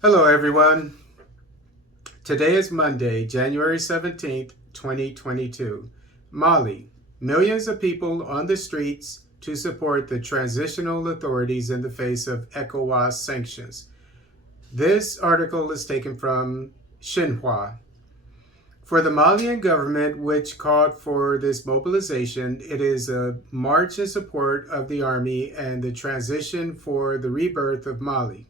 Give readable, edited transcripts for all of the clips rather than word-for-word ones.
Hello, everyone. Today is Monday, January 17th, 2022. Mali. Millions of people on the streets to support the transitional authorities in the face of ECOWAS sanctions. This article is taken from Xinhua. For the Malian government, which called for this mobilization, it is a march in support of the army and the transition for the rebirth of Mali.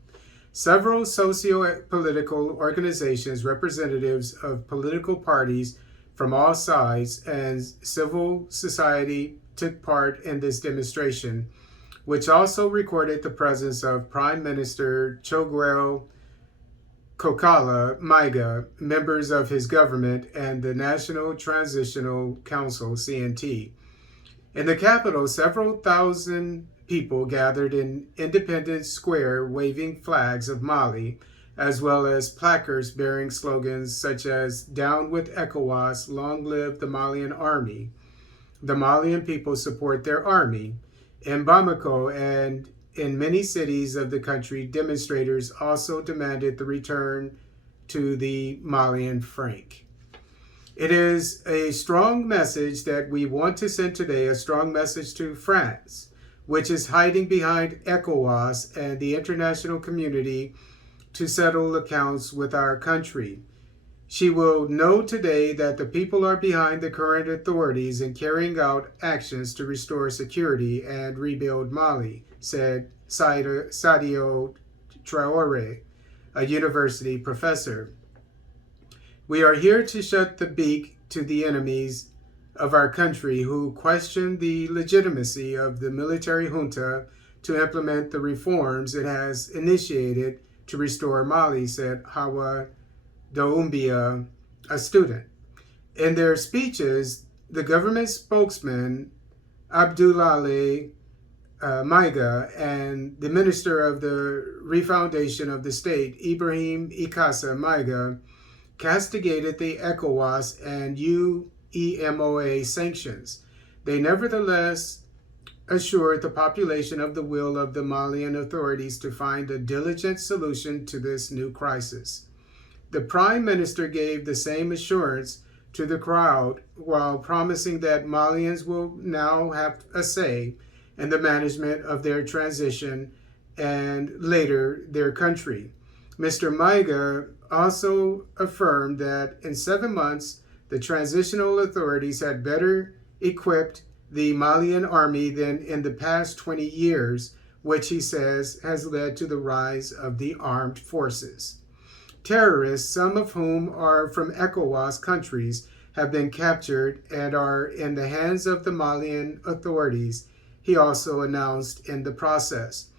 Several socio-political organizations, representatives of political parties from all sides, and civil society took part in this demonstration, which also recorded the presence of Prime Minister Choguel Kokala Maiga, members of his government, and the National Transitional Council, CNT. In the capital, several thousand people gathered in Independence Square waving flags of Mali, as well as placards bearing slogans such as "Down with ECOWAS, long live the Malian army." The Malian people support their army. In Bamako and in many cities of the country, demonstrators also demanded the return to the Malian franc. It is a strong message that we want to send today, a strong message to France, which is hiding behind ECOWAS and the international community to settle accounts with our country. She will know today that the people are behind the current authorities in carrying out actions to restore security and rebuild Mali, said Sadio Traore, a university professor. We are here to shut the beak to the enemies of our country who question the legitimacy of the military junta to implement the reforms it has initiated to restore Mali, said Hawa Doumbia, a student. In their speeches, the government spokesman Abdoulaye Maiga and the minister of the refoundation of the state, Ibrahim Ikasa Maiga, castigated the ECOWAS and UEMOA sanctions. They nevertheless assured the population of the will of the Malian authorities to find a diligent solution to this new crisis. The Prime Minister gave the same assurance to the crowd while promising that Malians will now have a say in the management of their transition and later their country. Mr. Maiga also affirmed that in 7 months, the transitional authorities had better equipped the Malian army than in the past 20 years, which he says has led to the rise of the armed forces. Terrorists, some of whom are from ECOWAS countries, have been captured and are in the hands of the Malian authorities, he also announced in the process.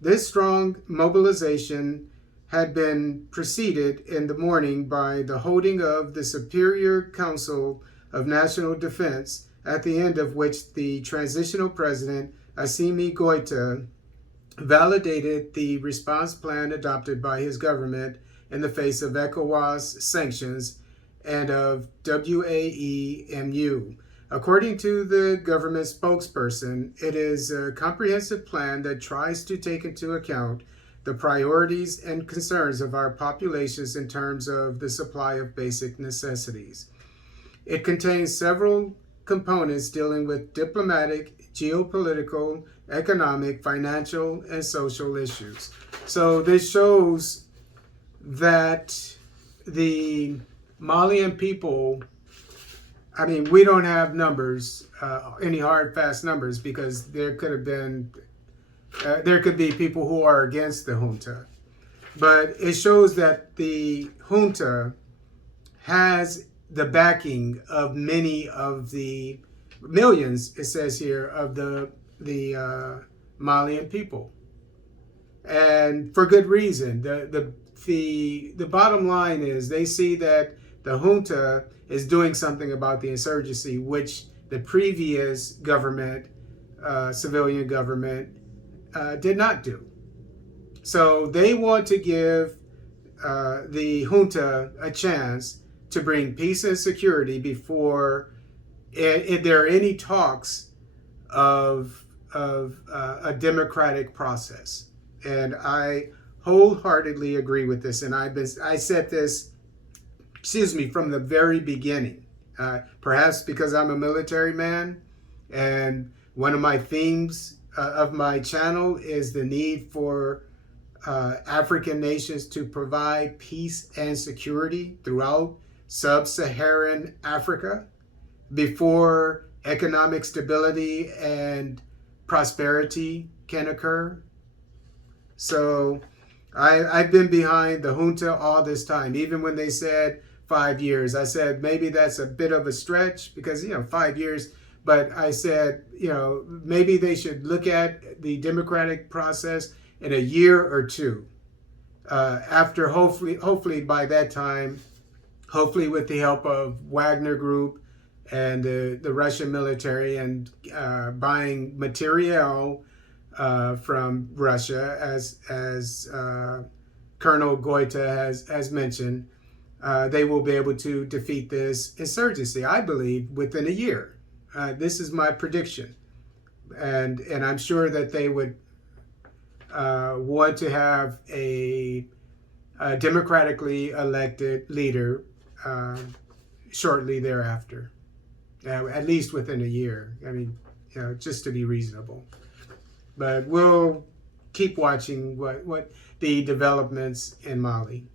This strong mobilization had been preceded in the morning by the holding of the Superior Council of National Defense, at the end of which the transitional president, Assimi Goïta, validated the response plan adopted by his government in the face of ECOWAS sanctions and of WAEMU. According to the government spokesperson, it is a comprehensive plan that tries to take into account the priorities and concerns of our populations in terms of the supply of basic necessities. It contains several components dealing with diplomatic, geopolitical, economic, financial, and social issues. So this shows that the Malian people, we don't have numbers, any hard, fast numbers, because there could be people who are against the junta. But it shows that the junta has the backing of many of the millions, it says here, of the Malian people. And for good reason. The bottom line is they see that the junta is doing something about the insurgency, which the previous government, civilian government, did not do. So they want to give the junta a chance to bring peace and security before there are any talks of a democratic process. And I wholeheartedly agree with this, and I said this, from the very beginning. Perhaps because I'm a military man, and one of my themes of my channel is the need for African nations to provide peace and security throughout sub-Saharan Africa before economic stability and prosperity can occur. So I've been behind the junta all this time. Even when they said 5 years, I said maybe that's a bit of a stretch because, 5 years. But I said, maybe they should look at the democratic process in a year or two. After hopefully by that time, hopefully with the help of Wagner Group and the Russian military and buying materiel from Russia, as Colonel Goita has mentioned, they will be able to defeat this insurgency, I believe, within a year. This is my prediction, and I'm sure that they would want to have a democratically elected leader shortly thereafter, at least within a year. I mean, just to be reasonable. But we'll keep watching what the developments in Mali.